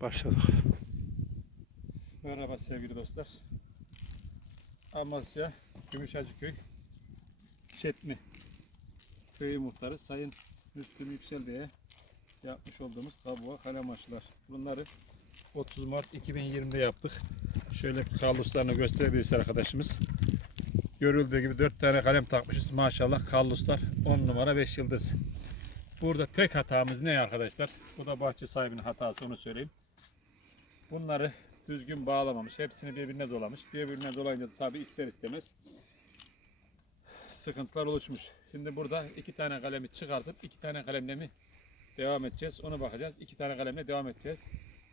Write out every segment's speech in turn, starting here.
Başladık. Merhaba sevgili dostlar. Amasya Gümüşhacıköy Şetmi Köyü Muhtarı Sayın Müslüm Yüksel Bey'e yapmış olduğumuz kabuğa kalem aşılar. Bunları 30 Mart 2020'de yaptık. Şöyle kalluslarını gösterebilirse arkadaşımız. Görüldüğü gibi 4 tane kalem takmışız. Maşallah kalluslar 10 numara 5 yıldız. Burada tek hatamız ne arkadaşlar? Bu da bahçe sahibinin hatası onu söyleyeyim. Bunları düzgün bağlamamış. Hepsini birbirine dolamış. Birbirine dolayınca da tabi ister istemez sıkıntılar oluşmuş. Şimdi burada iki tane kalemi çıkartıp iki tane kalemle mi devam edeceğiz? Onu bakacağız. İki tane kalemle devam edeceğiz.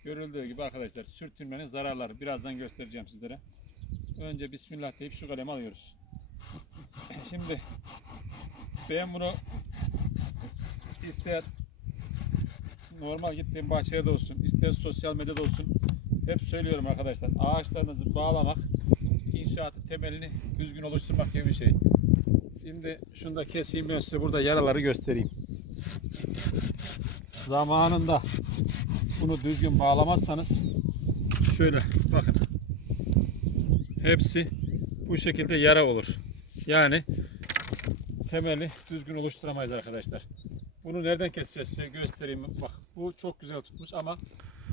Görüldüğü gibi arkadaşlar sürtünmenin zararları birazdan göstereceğim sizlere. Önce Bismillah deyip şu kalemi alıyoruz. Şimdi ben bunu ister normal gittiğim bahçelerde olsun, ister sosyal medyada olsun hep söylüyorum arkadaşlar. Ağaçlarınızı bağlamak, inşaatın temelini düzgün oluşturmak gibi bir şey. Şimdi şunu da keseyim ben size burada yaraları göstereyim. Zamanında bunu düzgün bağlamazsanız şöyle bakın. Hepsi bu şekilde yara olur. Yani temeli düzgün oluşturamayız arkadaşlar. Bunu nereden keseceğiz size göstereyim. Bak bu çok güzel tutmuş ama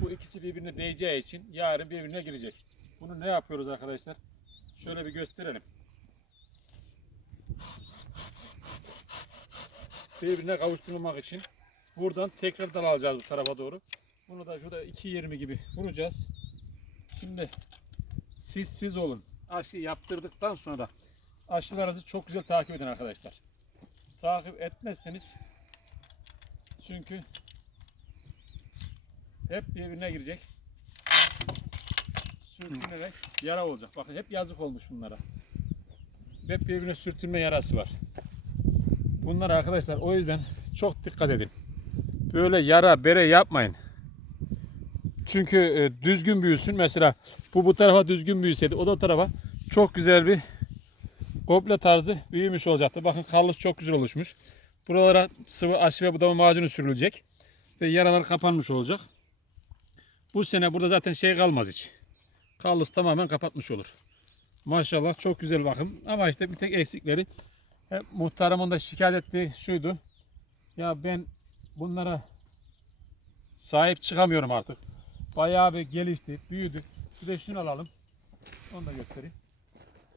bu ikisi birbirine değeceği için yarın birbirine girecek. Bunu ne yapıyoruz arkadaşlar? Şöyle bir gösterelim. Birbirine kavuşturmak için buradan tekrar dal alacağız bu tarafa doğru. Bunu da şurada 2.20 gibi vuracağız. Şimdi siz siz olun. Aşı yaptırdıktan sonra aşılarınızı çok güzel takip edin arkadaşlar. Takip etmezseniz çünkü hep birbirine girecek. Sürtünerek yara olacak. Bakın hep yazık olmuş bunlara. Hep birbirine sürtünme yarası var. Bunlar arkadaşlar o yüzden çok dikkat edin. Böyle yara bere yapmayın. Çünkü e, düzgün büyüsün. Mesela bu bu tarafa düzgün büyüseydi o da tarafa çok güzel bir komple tarzı büyümüş olacaktı. Bakın karlısı çok güzel oluşmuş. Buralara sıvı aşı ve budama macunu sürülecek. Ve yaralar kapanmış olacak. Bu sene burada zaten şey kalmaz hiç. Kallus tamamen kapatmış olur. Maşallah çok güzel bakım. Ama işte bir tek eksikleri hep muhtarımın da şikayet ettiği şuydu. Ya ben bunlara sahip çıkamıyorum artık. Bayağı bir gelişti, büyüdü. Bir de şunu alalım. Onu da göstereyim.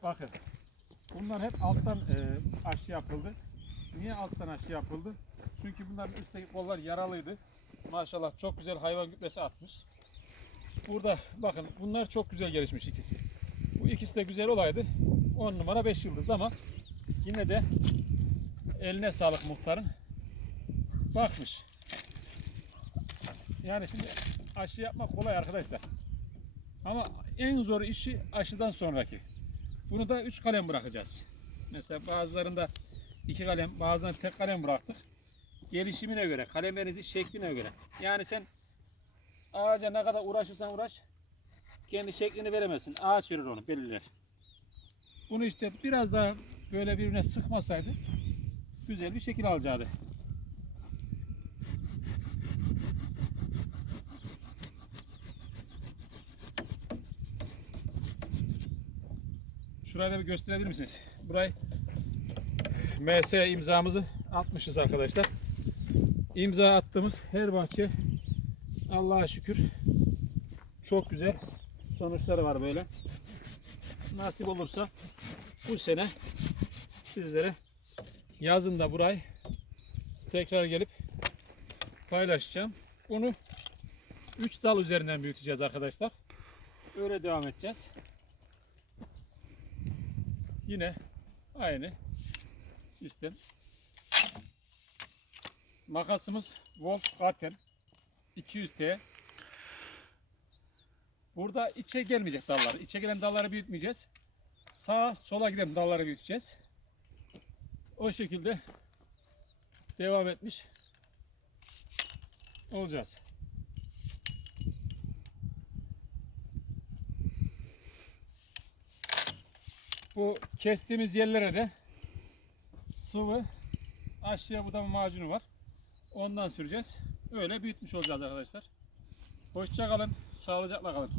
Bakın. Bunlar hep alttan e, aşı yapıldı. Niye alttan aşı yapıldı? Çünkü bunların üstteki kollar yaralıydı. Maşallah çok güzel hayvan gübresi atmış. Burada bakın bunlar çok güzel gelişmiş ikisi. Bu ikisi de güzel olaydı. 10 numara 5 yıldız ama yine de eline sağlık muhtarın. Bakmış. Yani şimdi aşı yapmak kolay arkadaşlar. Ama en zor işi aşıdan sonraki. Bunu da 3 kalem bırakacağız. Mesela bazılarında 2 kalem, bazen tek kalem bıraktık. Gelişimine göre, kalemlerinizin şekline göre. Yani sen ağaca ne kadar uğraşırsan uğraş kendi şeklini veremezsin. Ağaç verir onu, belirler. Bunu işte biraz daha böyle birbirine sıkmasaydı güzel bir şekil alacaktı. Şurayı da bir gösterebilir misiniz? Burayı MS imzamızı atmışız arkadaşlar. İmza attığımız her bahçe Allah'a şükür çok güzel sonuçları var böyle. Nasip olursa bu sene sizlere yazın da burayı tekrar gelip paylaşacağım. Bunu 3 dal üzerinden büyüteceğiz arkadaşlar. Öyle devam edeceğiz. Yine aynı sistem. Makasımız Wolf Garten 200T. Burada içe gelmeyecek dallar. İçe gelen dalları büyütmeyeceğiz. Sağa sola giden dalları büyüteceğiz. O şekilde devam etmiş olacağız. Bu kestiğimiz yerlere de sıvı aşıya budama macunu var. Ondan süreceğiz. Öyle büyütmüş olacağız arkadaşlar. Hoşça kalın. Sağlıcakla kalın.